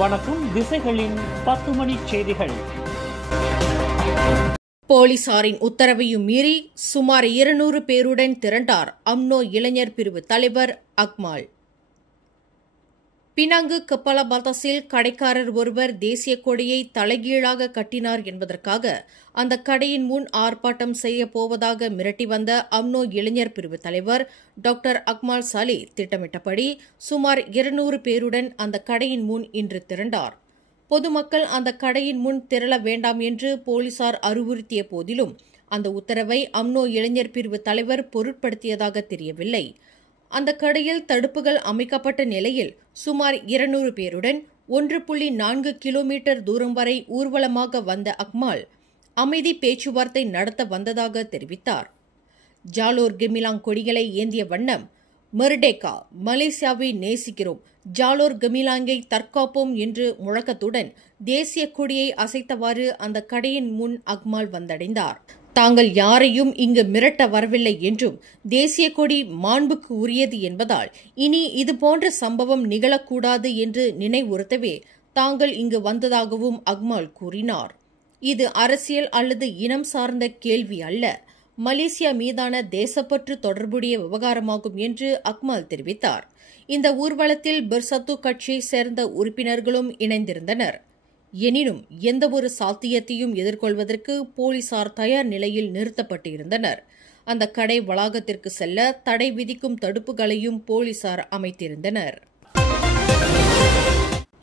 வணக்கம். திசைகளின் 10 மணி செய்திகள். போலீசாரின் உத்தரவையும் மீறி சுமார் 200 பேருடன் திரண்டார் அம்னோ இளைஞர் பிரிவு தலைவர் அக்மால். பினாங்கு கப்பலா பாத்தாஸில் கடைக்காரர் ஒருவர் தேசிய கொடியை தலைகீழாக கட்டினார் என்பதற்காக அந்த கடையின் முன் ஆர்ப்பாட்டம் செய்யப்போவதாக மிரட்டி வந்த அம்னோ இளைஞர் பிரிவு தலைவர் டாக்டர் அக்மால் சாலே திட்டமிட்டபடி சுமார் 200 பேருடன் அந்த கடையின் முன் இன்று திரண்டார். பொதுமக்கள் அந்த கடையின் முன் திரள வேண்டாம் என்று போலீசார் அறிவுறுத்திய போதிலும் அந்த உத்தரவை அம்னோ இளைஞர் பிரிவு தலைவர் பொருட்படுத்தியதாக தெரியவில்லை. அந்த கடையில் தடுப்புகள் அமைக்கப்பட்ட நிலையில் சுமார் 200 பேருடன் 1.4 கிலோமீட்டர் தூரம் வரை ஊர்வலமாக வந்த அக்மால் அமைதி பேச்சுவார்த்தை நடத்த வந்ததாக தெரிவித்தார். ஜாலோர் கெமிலாங் கொடிகளை ஏந்திய வண்ணம் மெர்டேகா, மலேசியாவை நேசிக்கிறோம், ஜாலோர் கெமிலாங்கை தற்காப்போம் என்று முழக்கத்துடன் தேசிய கொடியை அசைத்தவாறு அந்த கடையின் முன் அக்மால் வந்தடைந்தார். தாங்கள் யாரையும் இங்கு மிரட்ட வரவில்லை என்றும் தேசிய கொடி மாண்புக்கு உரியது என்பதால் இனி இதுபோன்ற சம்பவம் நிகழக்கூடாது என்று நினைவுறுத்தவே தாங்கள் இங்கு வந்ததாகவும் அக்மால் கூறினார். இது அரசியல் அல்லது இனம் சார்ந்த கேள்வி அல்ல, மலேசியா மீதான தேசப்பற்று தொடர்புடைய விவகாரமாகும் என்று அக்மால் தெரிவித்தார். இந்த ஊர்வலத்தில் பெர்சத்து கட்சியைச் சேர்ந்த உறுப்பினர்களும் இணைந்திருந்தனர். எனினும் எந்தவொரு சாத்தியத்தையும் எதிர்கொள்வதற்கு போலீசார் தயார் நிலையில் நிறுத்தப்பட்டிருந்தனர். அந்த கடை வளாகத்திற்கு செல்ல தடை விதிக்கும் தடுப்புகளையும் போலீசார் அமைத்திருந்தனர்.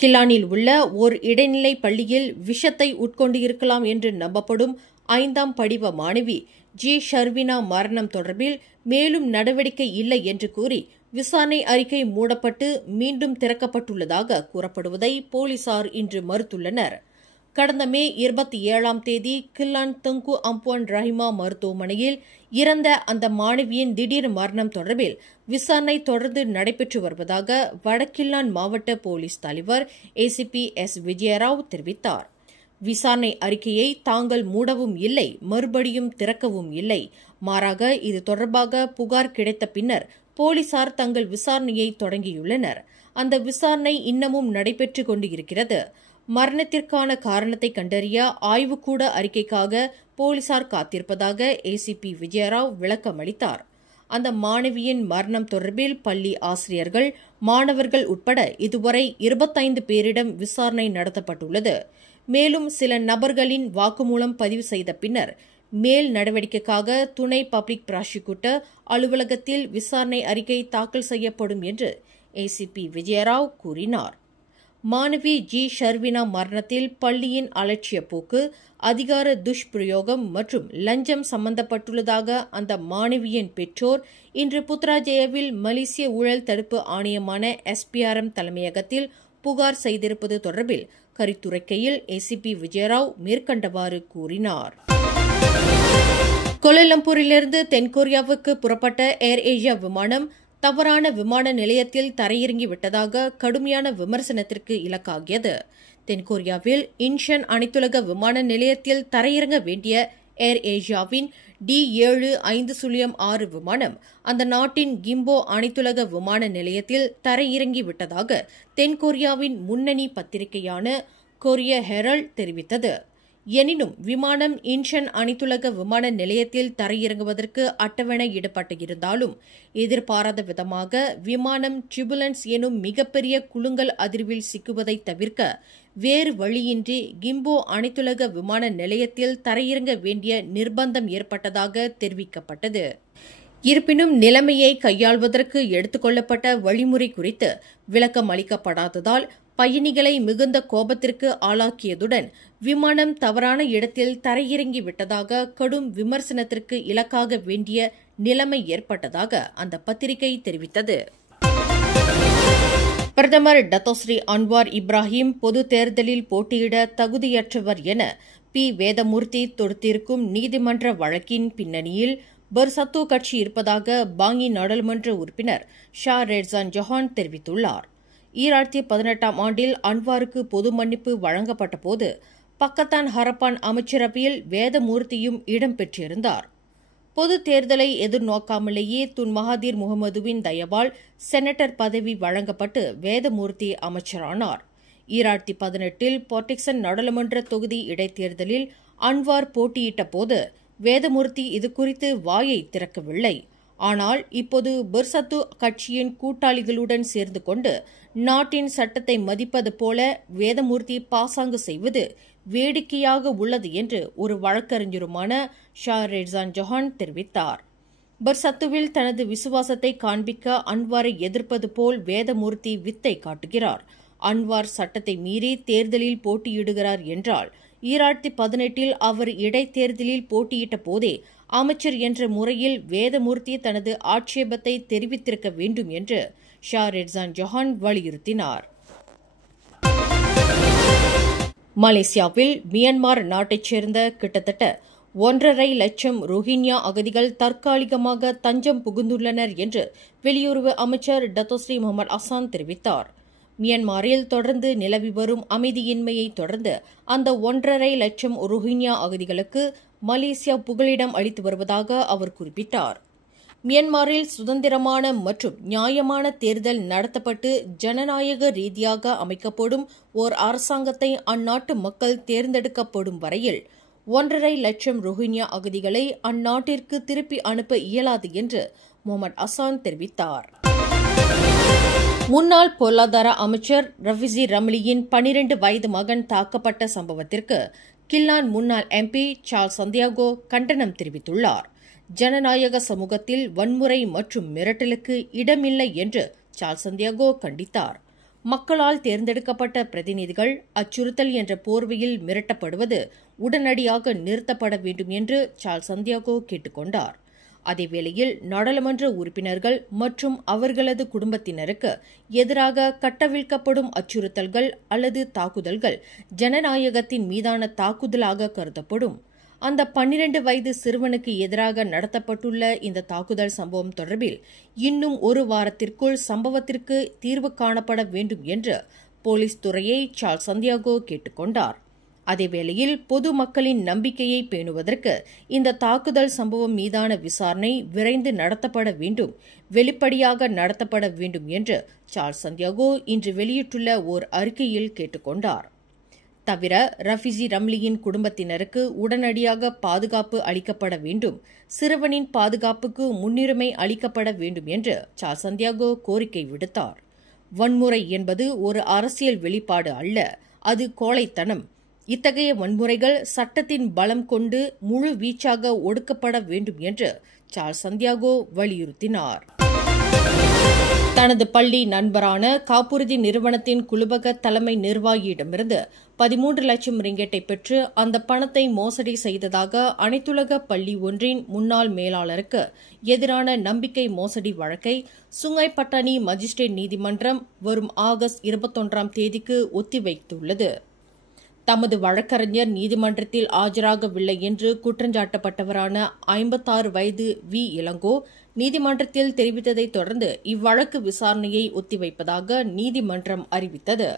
கில்லானில் உள்ள ஓர் இடைநிலை பள்ளியில் விஷத்தை உட்கொண்டு இருக்கலாம் என்று நம்பப்படும் 5ஆம் படிவ மாணவி ஜி ஷர்வினா மரணம் தொடர்பில் மேலும் நடவடிக்கை இல்லை என்று கூறி விசாரணை அறிக்கை மூடப்பட்டு மீண்டும் திறக்கப்பட்டுள்ளதாக கூறப்படுவதை போலீசார் இன்று மறுத்துள்ளனர். கடந்த மே 27ஆம் தேதி கில்லான் தங்கு அம்புவான் ரஹிமா மருத்துவமனையில் இறந்த அந்த மாணவியின் திடீர் மரணம் தொடர்பில் விசாரணை தொடர்ந்து நடைபெற்று வருவதாக வடகில்லான் மாவட்ட போலீஸ் தலைவர் ஏசிபி எஸ் விஜயராவ் தெரிவித்தார். விசாரணை அறிக்கையை தாங்கள் மூடவும் இல்லை, மறுபடியும் திறக்கவும் இல்லை. மாறாக இது தொடர்பாக புகார் கிடைத்த பின்னர் போலீசார் தங்கள் விசாரணையை தொடங்கியுள்ளனர். அந்த விசாரணை இன்னமும் நடைபெற்றுக் கொண்டு இருக்கிறது. மரணத்திற்கான காரணத்தை கண்டறிய ஆய்வுக்கூட அறிக்கைக்காக போலீசார் காத்திருப்பதாக ஏசிபி விஜயராவ் விளக்கம் அளித்தார். அந்த மாணவியின் மரணம் தொடர்பில் பள்ளி ஆசிரியர்கள், மாணவர்கள் உட்பட இதுவரை 25 பேரிடம் விசாரணை நடத்தப்பட்டுள்ளது. மேலும் சில நபர்களின் வாக்குமூலம் பதிவு செய்த பின்னர் மேல் நடவடிக்கைக்காக துணை பப்ளிக் பிராசிக்யூட்டர் அலுவலகத்தில் விசாரணை அறிக்கை தாக்கல் செய்யப்படும் என்று ஏசிபி விஜயராவ் கூறினார். மாணவி ஜி ஷர்வினா மரணத்தில் பள்ளியின் அலட்சிய போக்கு, அதிகார துஷ்பிரயோகம் மற்றும் லஞ்சம் சம்பந்தப்பட்டுள்ளதாக அந்த மாணவியின் பெற்றோர் இன்று புத்ராஜயாவில் மலேசிய ஊழல் தடுப்பு ஆணையமான SPRM தலைமையகத்தில் புகார் செய்திருப்பது தொடர்பில் கருத்துரைக்கையில் ஏசிபி விஜயராவ் மேற்கண்டவாறு கூறினார். கோலாலம்பூரிலிருந்து தென்கொரியாவுக்கு புறப்பட்ட ஏர் ஏசியா விமானம் தவறான விமான நிலையத்தில் தரையிறங்கிவிட்டதாக கடுமையான விமர்சனத்திற்கு இலக்காகியது. தென்கொரியாவில் இன்ஷன் அனைத்துலக விமான நிலையத்தில் தரையிறங்க வேண்டிய ஏர் ஏசியாவின் D750-6 விமானம் அந்த நாட்டின் கிம்போ அனைத்துலக விமான நிலையத்தில் தரையிறங்கிவிட்டதாக தென்கொரியாவின் முன்னணி பத்திரிகையான கொரிய ஹெரல்ட் தெரிவித்தது. எனினும் விமானம் இன்ஷன் அனைத்துலக விமான நிலையத்தில் தரையிறங்குவதற்கு அட்டவணையிடப்பட்டிருந்தாலும் எதிர்பாராத விதமாக விமானம் டியூபுலன்ஸ் எனும் மிகப்பெரிய குலுங்கல் அதிர்வில் சிக்குவதை தவிர்க்க வேறு வழியின்றி கிம்போ அனைத்துலக விமான நிலையத்தில் தரையிறங்க வேண்டிய நிர்பந்தம் ஏற்பட்டதாக தெரிவிக்கப்பட்டது. இருப்பினும் நிலைமையை கையாள்வதற்கு எடுத்துக் கொள்ளப்பட்ட வழிமுறை குறித்து விளக்கம் அளிக்கப்படாததால் பயணிகளை மிகுந்த கோபத்திற்கு ஆளாக்கியதுடன் விமானம் தவறான இடத்தில் தரையிறங்கிவிட்டதாக கடும் விமர்சனத்திற்கு இலக்காக வேண்டிய நிலைமை ஏற்பட்டதாக அந்த பத்திரிகை தெரிவித்தது. பிரதமர் டத்தோஸ்ரீ அன்வார் இப்ராஹிம் பொது தேர்தலில் போட்டியிட தகுதியற்றவர் என பி வேதமூர்த்தி தொடுத்திருக்கும் நீதிமன்ற வழக்கின் பின்னணியில் பெர்சத்து கட்சி இருப்பதாக பாங்கி நாடாளுமன்ற உறுப்பினர் ஷா ரெட்சான் ஜொஹான் தெரிவித்துள்ளார். 2018ஆம் ஆண்டில் அன்வாருக்கு பொது மன்னிப்பு வழங்கப்பட்டபோது பக்கத்தான் ஹரப்பான் அமைச்சரவையில் வேதமூர்த்தியும் இடம்பெற்றிருந்தார். பொது தேர்தலை எதிர்நோக்காமலேயே துன் மகாதீர் முகமதுவின் தயவால் செனட்டர் பதவி வழங்கப்பட்டு வேதமூர்த்தி அமைச்சரானார். 2018 பொர்டிக்சன் நாடாளுமன்ற தொகுதி இடைத்தேர்தலில் அன்வார் போட்டியிட்ட போது வேதமூர்த்தி இதுகுறித்து வாயை திறக்கவில்லை. ஆனால் இப்போது பெர்சத்து கட்சியின் கூட்டாளிகளுடன் சேர்ந்து கொண்டு நாட்டின் சட்டத்தை மதிப்பது போல வேதமூர்த்தி பாசாங்கு செய்வது வேடிக்கையாக உள்ளது என்று ஒரு வழக்கறிஞருமான ஷா ரெட்சான் ஜொஹான் தெரிவித்தார். பெர்சத்துவில் தனது விசுவாசத்தை காண்பிக்க அன்வாரை எதிர்ப்பது போல் வேதமூர்த்தி வித்தை காட்டுகிறார். அன்வார் சட்டத்தை மீறி தேர்தலில் போட்டியிடுகிறார் என்றால் 2018 அவர் இடைத்தேர்தலில் போட்டியிட்ட போதே அமைச்சர் என்ற முறையில் வேதமூர்த்தி தனது ஆட்சேபத்தை தெரிவித்திருக்க வேண்டும் என்று ஷா ரெட்சான் ஜொஹான் வலியுறுத்தினார். மலேசியாவில் மியான்மர் நாட்டைச் சேர்ந்த கிட்டத்தட்ட 1.5 லட்சம் ரோஹிங்யா அகதிகள் தற்காலிகமாக தஞ்சம் புகுந்துள்ளனர் என்று வெளியுறவு அமைச்சர் டத்தோஸ்ரீ முகமது அசான் தெரிவித்தார். மியான்மரில் தொடர்ந்து நிலவி வரும் அமைதியின்மையை தொடர்ந்து அந்த 1.5 லட்சம் ரோஹிங்யா அகதிகளுக்கு மலேசியா புகலிடம் அளித்து வருவதாக அவர் குறிப்பிட்டார். மியான்மரில் சுதந்திரமான மற்றும் நியாயமான தேர்தல் நடத்தப்பட்டு ஜனநாயக ரீதியாக அமைக்கப்படும் ஓர் அரசாங்கத்தை அந்நாட்டு மக்கள் தேர்ந்தெடுக்கப்படும் வரையில் 1.5 லட்சம் ரோஹிங்யா அகதிகளை அந்நாட்டிற்கு திருப்பி அனுப்ப இயலாது என்று முகமது அசான் தெரிவித்தார். முன்னாள் பொருளாதார அமைச்சர் ரஃபிசி ரம்லியின் 12 வயது மகன் தாக்கப்பட்ட சம்பவத்திற்கு கில்லான் முன்னாள் எம்பி சார்ல்ஸ் சந்தியாகோ கண்டனம் தெரிவித்துள்ளார். ஜனநாயக சமூகத்தில் வன்முறை மற்றும் மிரட்டலுக்கு இடமில்லை என்று சார்ல்ஸ் சந்தியாகோ கண்டித்தார். மக்களால் தேர்ந்தெடுக்கப்பட்ட பிரதிநிதிகள் அச்சுறுத்தல் என்ற போர்வையில் மிரட்டப்படுவது உடனடியாக நிறுத்தப்பட வேண்டும் என்று சார்ல்ஸ் சந்தியாகோ கேட்டுக் கொண்டார். அதேவேளையில் நாடாளுமன்ற உறுப்பினர்கள் மற்றும் அவர்களது குடும்பத்தினருக்கு எதிராக கட்டவிழ்க்கப்படும் அச்சுறுத்தல்கள் அல்லது தாக்குதல்கள் ஜனநாயகத்தின் மீதான தாக்குதலாக கருதப்படும். அந்த 12 வயது சிறுவனுக்கு எதிராக நடத்தப்பட்டுள்ள இந்த தாக்குதல் சம்பவம் தொடர்பில் இன்னும் ஒரு வாரத்திற்குள் சம்பவத்திற்கு தீர்வு காணப்பட வேண்டும் என்று போலீஸ் துறையை சார்ல்ஸ் சந்தியாகோ கேட்டுக் கொண்டார். அதேவேளையில் பொதுமக்களின் நம்பிக்கையை பேணுவதற்கு இந்த தாக்குதல் சம்பவம் மீதான விசாரணை விரைந்து நடத்தப்பட வேண்டும், வெளிப்படையாக நடத்தப்பட வேண்டும் என்று சார்ல்ஸ் சந்தியாகோ இன்று வெளியிட்டுள்ள ஓர் அறிக்கையில் கேட்டுக் கொண்டார். தவிர ரஃபிசி ரம்லியின் குடும்பத்தினருக்கு உடனடியாக பாதுகாப்பு அளிக்கப்பட வேண்டும், சிறுவனின் பாதுகாப்புக்கு முன்னுரிமை அளிக்கப்பட வேண்டும் என்று சார்ல்ஸ் சந்தியாகோ கோரிக்கை விடுத்தார். வன்முறை என்பது ஒரு அரசியல் வெளிப்பாடு அல்ல, அது கோழைத்தனம். இத்தகைய வன்முறைகள் சட்டத்தின் பலம் கொண்டு முழு வீச்சாக ஒடுக்கப்பட வேண்டும் என்று சார்ல்ஸ் சந்தியாகோ வலியுறுத்தினார். தனது பள்ளி நண்பரான காப்புறுதி நிறுவனத்தின் குழுபக தலைமை நிர்வாகியிடமிருந்து 13 லட்சம் ரிங்கெட்டை பெற்று அந்த பணத்தை மோசடி செய்ததாக அனைத்துலக பள்ளி ஒன்றின் முன்னாள் மேலாளருக்கு எதிரான நம்பிக்கை மோசடி வழக்கை சுங்காய் பட்டாணி மஜிஸ்ட்ரேட் நீதிமன்றம் வரும் ஆகஸ்ட் 21ஆம் தேதிக்கு ஒத்திவைத்துள்ளது. தமது வழக்கறிஞர் நீதிமன்றத்தில் ஆஜராகவில்லை என்று குற்றஞ்சாட்டப்பட்டவரான 56 வயது வி இளங்கோ நீதிமன்றத்தில் தெரிவித்ததைத் தொடர்ந்து இவ்வழக்கு விசாரணையை ஒத்திவைப்பதாக நீதிமன்றம் அறிவித்தது.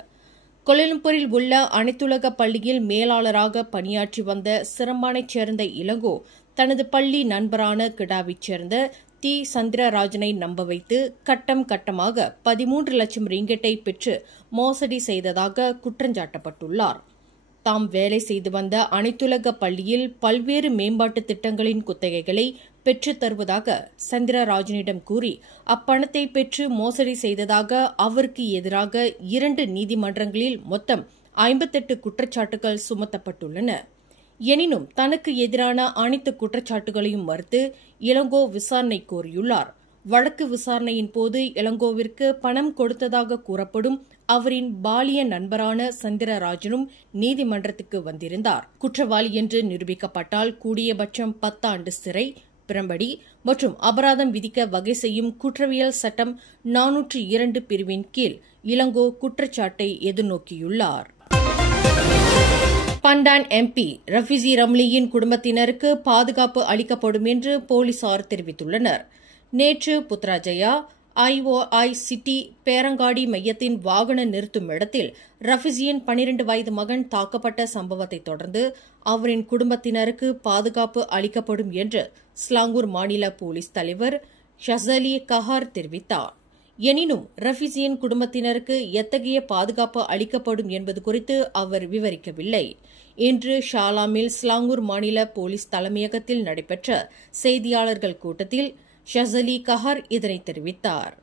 கோலாலம்பூரில் உள்ள அனைத்துலக பள்ளியில் மேலாளராக பணியாற்றி வந்த சிரம்பானைச் சேர்ந்த இளங்கோ தனது பள்ளி நண்பரான கிடாவைச் சேர்ந்த தி சந்திரராஜனை நம்ப வைத்து கட்டம் கட்டமாக 13 லட்சம் ரிங்கெட்டை பெற்று மோசடி செய்ததாக குற்றஞ்சாட்டப்பட்டுள்ளார். தாம் வேலை செய்து வந்த அனைத்துலக பள்ளியில் பல்வேறு மேம்பாட்டு திட்டங்களின் குத்தகைகளை பெற்றுத் தருவதாக சந்திரராஜனிடம் கூறி அப்பணத்தை பெற்று மோசடி செய்ததாக அவருக்கு எதிராக 2 நீதிமன்றங்களில் மொத்தம் 58 குற்றச்சாட்டுகள் சுமத்தப்பட்டுள்ளன. எனினும் தனக்கு எதிரான அனைத்து குற்றச்சாட்டுகளையும் மறுத்து இளங்கோ விசாரணை கோரியுள்ளார். வழக்கு விசாரணையின் போது இளங்கோவிற்கு பணம் கொடுத்ததாக கூறப்படும் அவரின் பாலிய நண்பரான சந்திரராஜனும் நீதிமன்றத்துக்கு வந்திருந்தார். குற்றவாளி என்று நிரூபிக்கப்பட்டால் கூடியபட்சம் 10 ஆண்டு சிறை, பிரம்படி மற்றும் அபராதம் விதிக்க வகை செய்யும் குற்றவியல் சட்டம் 402 பிரிவின் கீழ் இளங்கோ குற்றச்சாட்டை எதிர்நோக்கியுள்ளார். பண்டான் எம்பி ரஃபிசி ரம்லியின் குடும்பத்தினருக்கு பாதுகாப்பு அளிக்கப்படும் என்று போலீசார் தெரிவித்துள்ளனர். நேற்று புத்ராஜயா IOI சிட்டி பேரங்காடி மையத்தின் வாகன நிறுத்தும் இடத்தில் ரஃபிசியின் 12 வயது மகன் தாக்கப்பட்ட சம்பவத்தை தொடர்ந்து அவரின் குடும்பத்தினருக்கு பாதுகாப்பு அளிக்கப்படும் என்று ஸ்லாங்கூர் மாநில போலீஸ் தலைவர் ஷசலி கஹார் தெரிவித்தார். எனினும் ரஃபீஸின் குடும்பத்தினருக்கு எத்தகைய பாதுகாப்பு அளிக்கப்படும் என்பது குறித்து அவர் விவரிக்கவில்லை. இன்று ஷாலாமில் ஸ்லாங்கூர் மாநில போலீஸ் தலைமையகத்தில் நடைபெற்ற செய்தியாளர்கள் கூட்டத்தில் ஷசலி கஹர் இதனை தெரிவித்தார்.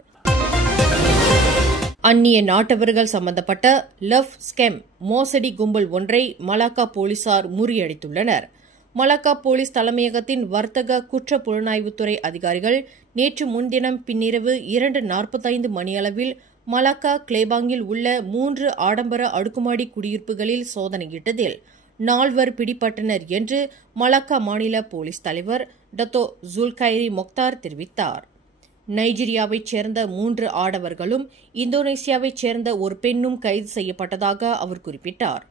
அந்நிய நாட்டவர்கள் சம்பந்தப்பட்ட லவ் ஸ்கெம் மோசடி கும்பல் ஒன்றை மலாக்கா போலீசார் முறியடித்துள்ளனர். மலாக்கா போலீஸ் தலைமையகத்தின் வர்த்தக குற்ற புலனாய்வுத்துறை அதிகாரிகள் நேற்று முன்தினம் பின்னிரவு 2:45 மணியளவில் மலாக்கா கிளேபாங்கில் உள்ள 3 ஆடம்பர அடுக்குமாடி குடியிருப்புகளில் சோதனையிட்டதில் 4 பிடிபட்டனர் என்று மலாக்கா மாநில போலீஸ் தலைவர் டத்தோ ஜுல்கைரி மொக்தார் தெரிவித்தார். நைஜீரியாவைச் சேர்ந்த 3 ஆடவர்களும் இந்தோனேசியாவைச் சேர்ந்த ஒரு பெண்ணும் கைது செய்யப்பட்டதாக அவர் குறிப்பிட்டார்.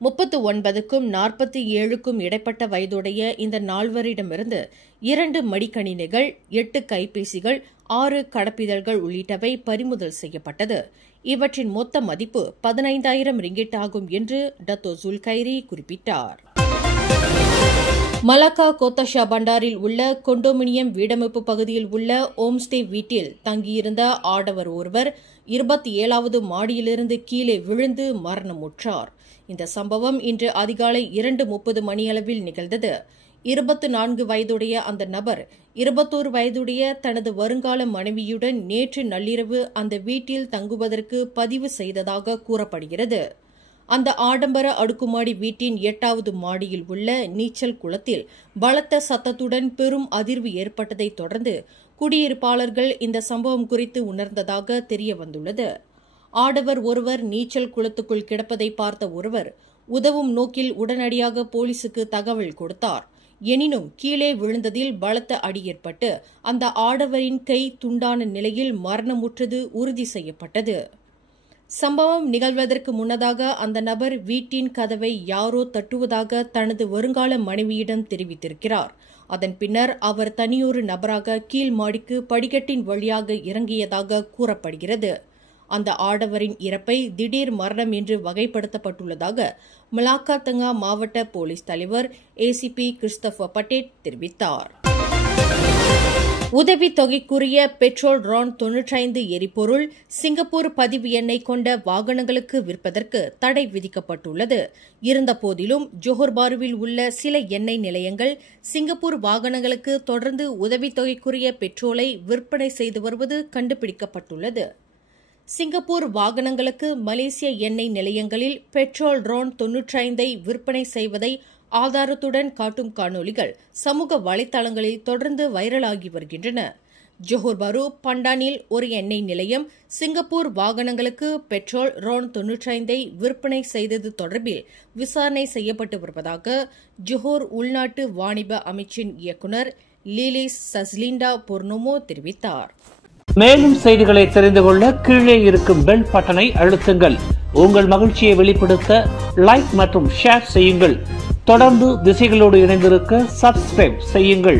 39க்கும் 47க்கும் இடைப்பட்ட வயதுடைய இந்த 4வரிடமிருந்து 2 மடிக்கணினிகள், 8 கைபேசிகள், 6 கடப்பிதழ்கள் உள்ளிட்டவை பறிமுதல் செய்யப்பட்டது. இவற்றின் மொத்த மதிப்பு 15,000 ரிங்கிட் ஆகும் என்று டத்தோ ஜுல்கைரி குறிப்பிட்டார். மலாக்கா கோத்தஷா பண்டாரில் உள்ள கொண்டோமினியம் வீடமைப்பு பகுதியில் உள்ள ஓம்ஸ்டே வீட்டில் தங்கியிருந்த ஆடவர் ஒருவர் 27வது மாடியிலிருந்து கீழே விழுந்து மரணமுற்றார். இந்த சம்பவம் இன்று அதிகாலை 2:30 மணியளவில் நிகழ்ந்தது. 24 வயதுடைய அந்த நபர் 21 வயதுடைய தனது வருங்கால மனைவியுடன் நேற்று நள்ளிரவு அந்த வீட்டில் தங்குவதற்கு பதிவு செய்ததாக கூறப்படுகிறது. அந்த ஆடம்பர அடுக்குமாடி வீட்டின் 8வது மாடியில் உள்ள நீச்சல் குளத்தில் பலத்த சத்தத்துடன் பெரும் அதிர்வு ஏற்பட்டதைத் தொடர்ந்து குடியிருப்பாளர்கள் இந்த சம்பவம் குறித்து உணர்ந்ததாக தெரியவந்துள்ளது. ஆடவர் ஒருவர் நீச்சல் குளத்துக்குள் கிடப்பதை பார்த்த ஒருவர் உதவும் நோக்கில் உடனடியாக போலீசுக்கு தகவல் கொடுத்தார். எனினும் கீழே விழுந்ததில் பலத்த அடி ஏற்பட்டு அந்த ஆடவரின் கை துண்டான நிலையில் மரணமுற்றது உறுதி செய்யப்பட்டது. சம்பவம் நிகழ்வதற்கு முன்னதாக அந்த நபர் வீட்டின் கதவை யாரோ தட்டுவதாக தனது வருங்கால மனைவியிடம் தெரிவித்திருக்கிறார். அதன் பின்னர் அவர் தனியொரு நபராக கீழ் மாடிக்கு படிக்கட்டின் வழியாக இறங்கியதாக கூறப்படுகிறது. அந்த ஆடவரின் இறப்பை திடீர் மரணம் என்று வகைப்படுத்தப்பட்டுள்ளதாக மலாக்கா தங்கா மாவட்ட போலீஸ் தலைவர் ஏசிபி கிறிஸ்டோபர் பட்டேட் தெரிவித்தார். உதவித்தொகைக்குரிய பெட்ரோல் ரான் 95 எரிபொருள் சிங்கப்பூர் பதிவு எண்ணை கொண்ட வாகனங்களுக்கு விற்பதற்கு தடை விதிக்கப்பட்டுள்ளது. இருந்தபோதிலும் ஜோஹர் பாருவில் உள்ள சில எண்ணெய் நிலையங்கள் சிங்கப்பூர் வாகனங்களுக்கு தொடர்ந்து உதவித்தொகைக்குரிய பெட்ரோலை விற்பனை செய்து வருவது கண்டுபிடிக்கப்பட்டுள்ளது. சிங்கப்பூர் வாகனங்களுக்கு மலேசிய எண்ணெய் நிலையங்களில் பெட்ரோல் ரான் 95 விற்பனை செய்வதை ஆதாரத்துடன் காட்டும் காணொலிகள் சமூக வலைதளங்களில் தொடர்ந்து வைரலாகி வருகின்றன. ஜோஹர் பாரு பண்டானில் ஒரு எண்ணெய் நிலையம் சிங்கப்பூர் வாகனங்களுக்கு பெட்ரோல் ரான் 95 விற்பனை செய்தது தொடர்பில் விசாரணை செய்யப்பட்டு வருவதாக ஜோஹர் உள்நாட்டு வாணிப அமைச்சின் இயக்குநர் லீலிஸ் சஸ்லிண்டா பொர்னோமோ தெரிவித்தார். மேலும் செய்திகளை தெரிந்து கொள்ள கீழே இருக்கும் பெல் பட்டனை அழுத்துங்கள். உங்கள் மகிழ்ச்சியை வெளிப்படுத்த லைக் மற்றும் ஷேர் செய்யுங்கள். தொடர்ந்து திசைகளோடு இணைந்திருக்க சப்ஸ்கிரைப் செய்யுங்கள்.